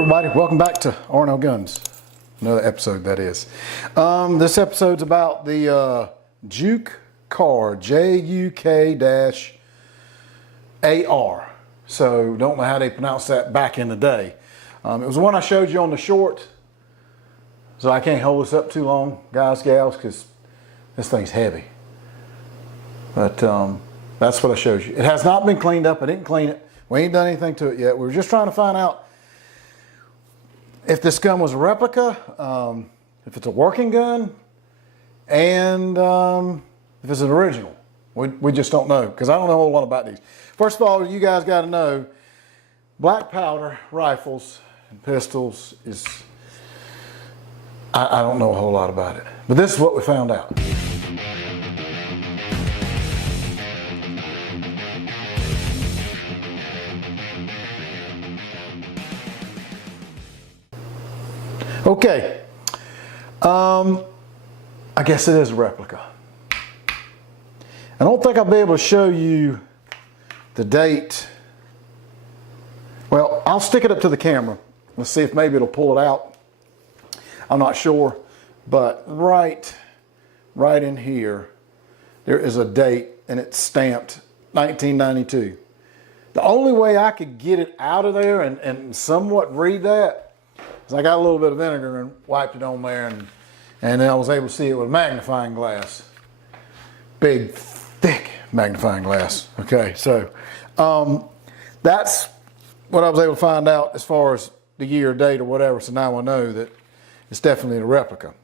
everybody, welcome back to R&L Guns. Another episode, that is. This episode's about the Juk AR, Juk-AR. So don't know how they pronounce that back in the day. It was the one I showed you on the short. So I can't hold this up too long, guys, gals, because this thing's heavy. But that's what I showed you. It has not been cleaned up. I didn't clean it. We ain't done anything to it yet. We were just trying to find out if this gun was a replica, if it's a working gun, and if it's an original. We just don't know, because I don't know a whole lot about these. First of all, you guys got to know, black powder rifles and pistols is, I don't know a whole lot about it. But this is what we found out. Okay, I guess it is a replica. I don't think I'll be able to show you the date. Well, I'll stick it up to the camera. Let's see if maybe it'll pull it out. I'm not sure, but right in here, there is a date and it's stamped 1992. The only way I could get it out of there and somewhat read that, I got a little bit of vinegar and wiped it on there, and then I was able to see it with a magnifying glass. Big, thick magnifying glass. Okay, so that's what I was able to find out as far as the year, date, or whatever, so now I know that it's definitely a replica.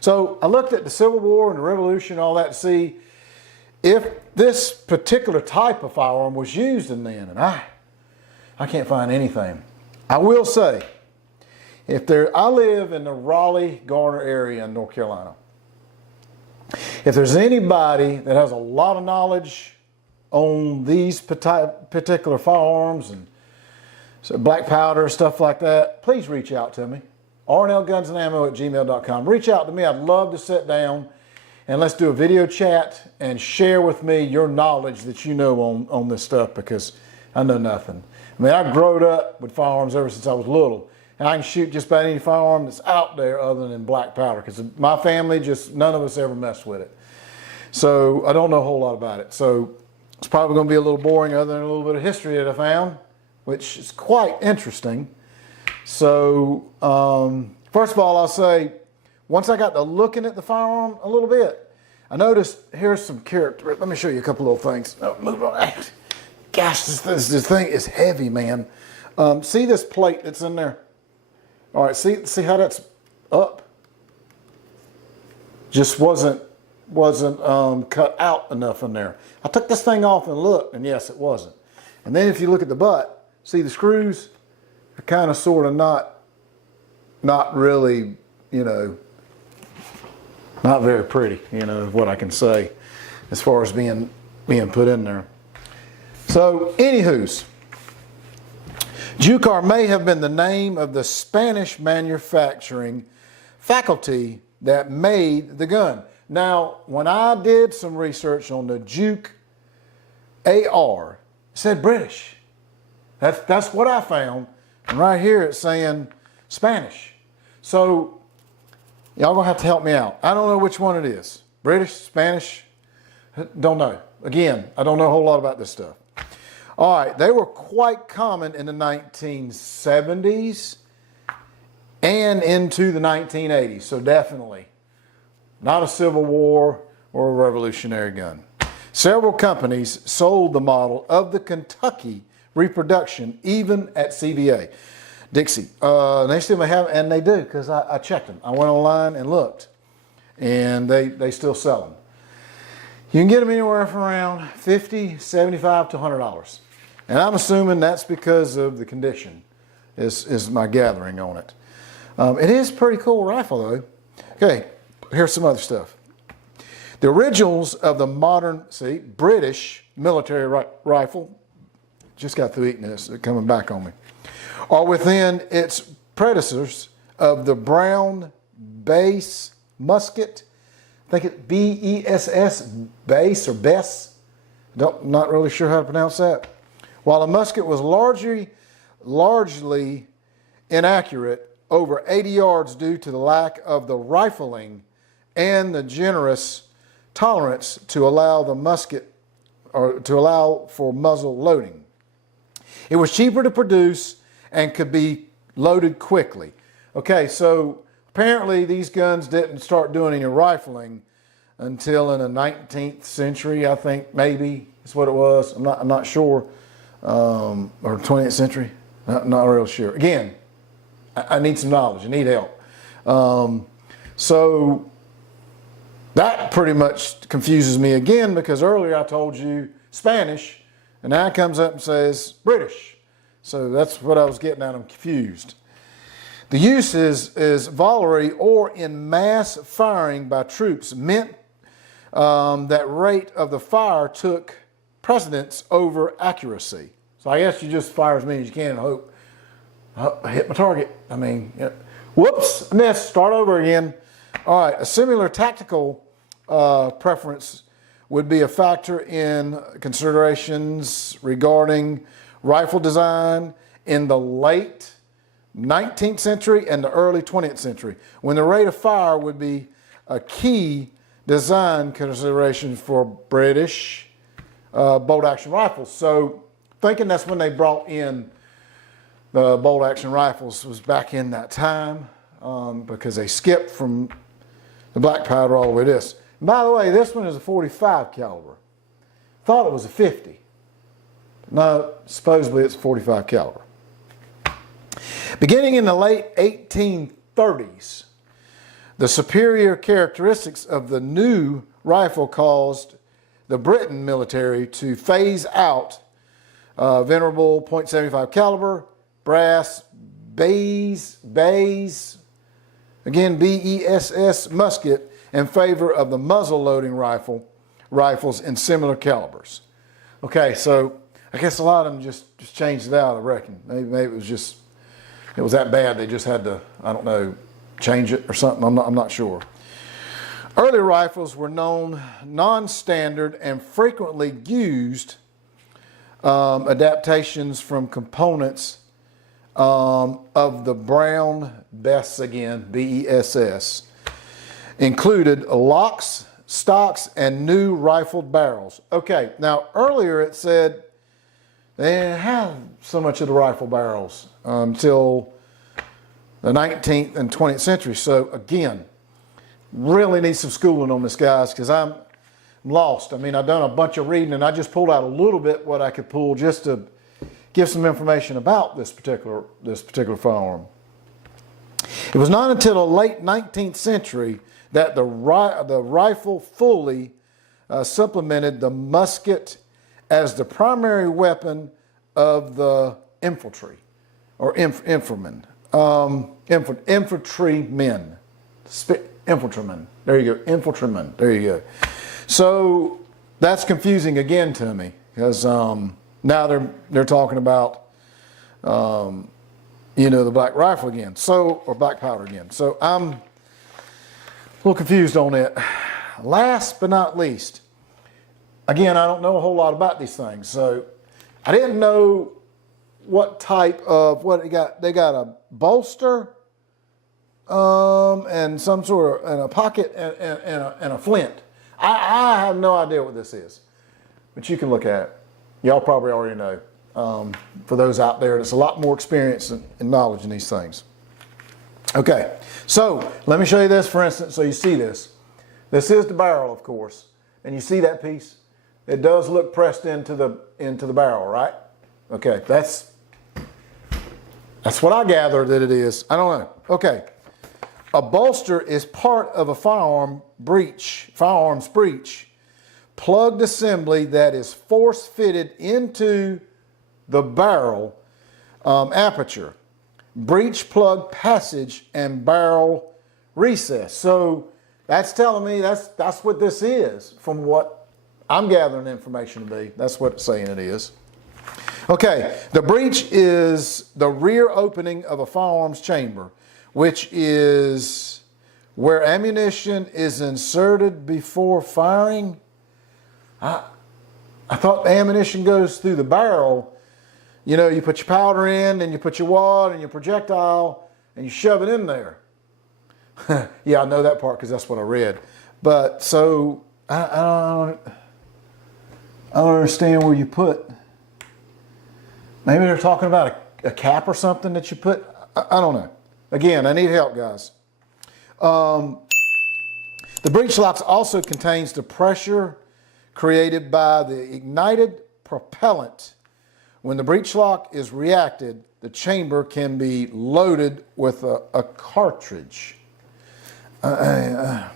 So I looked at the Civil War and the Revolution and all that to see if this particular type of firearm was used in then, and I can't find anything. I will say, I live in the Raleigh-Garner area in North Carolina. If there's anybody that has a lot of knowledge on these particular firearms and so black powder, stuff like that, please reach out to me. rnlgunsandammo@gmail.com. Reach out to me. I'd love to sit down and let's do a video chat and share with me your knowledge that you know on this stuff, because I know nothing. I mean, I've grown up with firearms ever since I was little. And I can shoot just about any firearm that's out there other than black powder, because my family, none of us ever messed with it. So I don't know a whole lot about it. So it's probably going to be a little boring other than a little bit of history that I found, which is quite interesting. So first of all, I'll say, once I got to looking at the firearm a little bit, I noticed here's some character. Let me show you a couple little things. Oh, move on. Gosh, this thing is heavy, man. See this plate that's in there? All right, see how that's up? Just wasn't cut out enough in there. I took this thing off and looked, and yes, it wasn't. And then if you look at the butt, see the screws are kind of sort of not really, you know, not very pretty, you know, is what I can say as far as being put in there. So, anywho's, Juk AR may have been the name of the Spanish manufacturing faculty that made the gun. Now, when I did some research on the Juk AR, it said British. That's what I found. And right here it's saying Spanish. So, y'all gonna have to help me out. I don't know which one it is. British, Spanish, don't know. Again, I don't know a whole lot about this stuff. All right, they were quite common in the 1970s and into the 1980s, so definitely not a Civil War or a Revolutionary gun. Several companies sold the model of the Kentucky reproduction, even at CVA. Dixie, they still may have, and they do, because I checked them. I went online and looked, and they still sell them. You can get them anywhere from around $50, $75 to $100. And I'm assuming that's because of the condition, is my gathering on it. It is a pretty cool rifle, though. Okay, here's some other stuff. The originals of the modern, British military rifle, just got through eating this, they're coming back on me, are within its predecessors of the Brown Base musket. I think it's B-E-S-S, base or Bess. Not really sure how to pronounce that. While a musket was largely inaccurate over 80 yards due to the lack of the rifling and the generous tolerance to allow the musket or to allow for muzzle loading. It was cheaper to produce and could be loaded quickly. Okay, so apparently these guns didn't start doing any rifling until in the 19th century, I think, maybe is what it was. I'm not sure. Or 20th century, not real sure. Again, I need some knowledge. I need help. So that pretty much confuses me again, because earlier I told you Spanish, and now it comes up and says British. So that's what I was getting at. I'm confused. The use is volley or in mass firing by troops meant that rate of the fire took precedence over accuracy. So I guess you just fire as many as you can and hope I hit my target. I mean, yeah. Whoops, missed, start over again. All right, a similar tactical preference would be a factor in considerations regarding rifle design in the late 19th century and the early 20th century, when the rate of fire would be a key design consideration for British bolt action rifles. So thinking that's when they brought in the bolt action rifles was back in that time, because they skipped from the black powder all the way to this. And by the way, this one is a 45 caliber. Thought it was a 50. No, supposedly it's a 45 caliber. Beginning in the late 1830s, the superior characteristics of the new rifle caused the Britain military to phase out venerable .75 caliber, brass, bays, again BESS musket in favor of the muzzle loading rifles in similar calibers. Okay, so I guess a lot of them just changed it out, I reckon. Maybe it was that bad they just had to, I don't know, change it or something. I'm not sure. Early rifles were known non-standard and frequently used adaptations from components of the Brown Bess, again, BESS, included locks, stocks, and new rifled barrels. Okay, now earlier it said they didn't have so much of the rifle barrels until the 19th and 20th century. So again, really need some schooling on this, guys, because I'm lost. I mean, I've done a bunch of reading and I just pulled out a little bit what I could pull just to give some information about this particular firearm. It was not until the late 19th century that the rifle fully supplemented the musket as the primary weapon of the infantry or infantrymen. Infantryman. There you go. Infantryman. There you go. So that's confusing again to me, because now they're talking about the black rifle again. Or black powder again. So I'm a little confused on it. Last but not least, again, I don't know a whole lot about these things, so I didn't know what type of they got. They got a bolster. And some sort of, and a pocket and a flint. I have no idea what this is, but you can look at it. Y'all probably already know. For those out there that's a lot more experience and knowledge in these things. Okay, so let me show you this, for instance, so you see this. This is the barrel, of course, and you see that piece. It does look pressed into the barrel, right? Okay, that's what I gather that it is. I don't know. Okay. A bolster is part of a firearms breech, plugged assembly that is force-fitted into the barrel aperture, breech plug passage, and barrel recess. So that's telling me that's what this is, from what I'm gathering information to be. That's what it's saying it is. Okay, the breech is the rear opening of a firearms chamber, which is where ammunition is inserted before firing. I thought the ammunition goes through the barrel, you know, you put your powder in, and you put your wad and your projectile, and you shove it in there. Yeah, I know that part because that's what I read. But so I don't understand where you put. Maybe they're talking about a cap or something that you put. I don't know. Again, I need help, guys. The breech locks also contains the pressure created by the ignited propellant. When the breech lock is reacted, the chamber can be loaded with a cartridge. I'm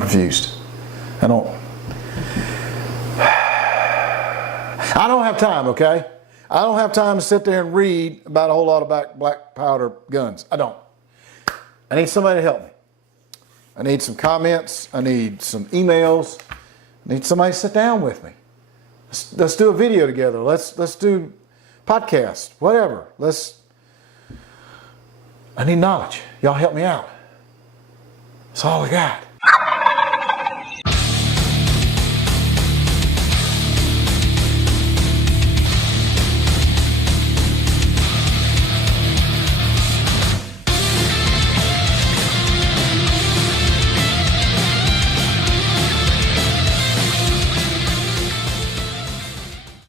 confused. I don't have time, okay? I don't have time to sit there and read about a whole lot of black powder guns. I don't. I need somebody to help me. I need some comments. I need some emails. I need somebody to sit down with me. Let's do a video together. Let's do podcast, whatever. I need knowledge. Y'all help me out. That's all we got.